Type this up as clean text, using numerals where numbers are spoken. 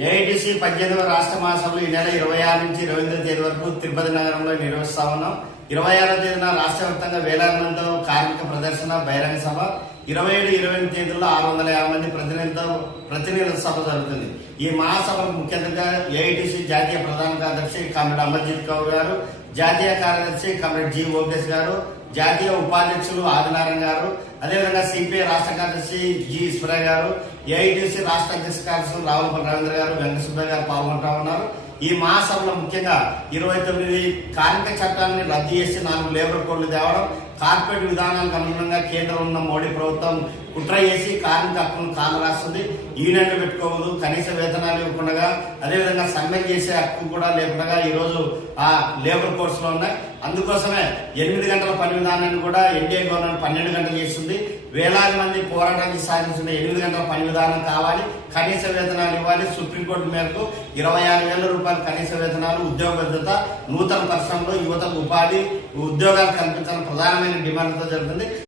AITC 18వ రాష్ట్ర మహాసభలు ఈ నెల 26 నుంచి 28వ తేదీ వరకు తిరుపతి నగరంలో నిర్వహిస్తా ఉన్నాం. 26వ తేదీన రాష్ట్ర వ్యాప్తంగా వేలాది మందితో కార్మిక ప్రదర్శన బహిరంగ సభ, 27, 28 తేదీల్లో 650 మంది ప్రతినిధుల సభ జరుగుతుంది. ఈ మహాసభకు ముఖ్య అతిథిగా ఏఐటీసీ జాతీయ ప్రధాన కార్యదర్శి కామ్రేడ్ అమర్జిత్ కౌర్ గారు, జాతీయ కార్యదర్శి కామ్రేడ్ జి ఓపీఎస్ గారు, జాతీయ ఉపాధ్యక్షులు ఆదినారాయణ గారు, అదేవిధంగా సిపిఐ రాష్ట్ర కార్యదర్శి జి ఈశ్వరయ్య గారు, ఏఐటీసీ రాష్ట్ర అధ్యక్ష కార్యదర్శి రావులపల్లి రవీంద్ర గారు, వెంకట సుబ్బయ్య గారు పాల్గొంటా ఉన్నారు. ఈ మహాసభలో ముఖ్యంగా 29 కార్మిక చట్టాన్ని రద్దు చేసి 4 లేబర్ కోడ్లు తేవడం, కార్పొరేట్ విధానాలకు అనుగుణంగా కేంద్రంలో ఉన్న మోడీ ప్రభుత్వం కుట్ర చేసి కార్మిక హక్కులను కాలు రాస్తుంది. యూనియన్లు పెట్టుకోవద్దు, కనీస వేతనాలు ఇవ్వకుండా, అదేవిధంగా సమ్మె చేసే హక్కు కూడా లేకుండా ఈరోజు ఆ లేబర్ కోడ్స్ లో ఉన్నాయి. అందుకోసమే 8 గంటల పని విధానాన్ని కూడా ఎన్డీఏ గవర్నమెంట్ 12 గంటలు చేస్తుంది. వేలాది మంది పోరాటానికి సాధించిన 8 గంటల పని విధానం కావాలి, కనీస వేతనాలు ఇవ్వాలి. సుప్రీంకోర్టు మేరకు 26,000 రూపాయలు కనీస వేతనాలు, ఉద్యోగ భద్రత, నూతన పరిశ్రమలో యువతకు ఉపాధి, ఉద్యోగాలు కల్పించాలని ప్రధానమైన డిమాండ్తో జరుగుతుంది.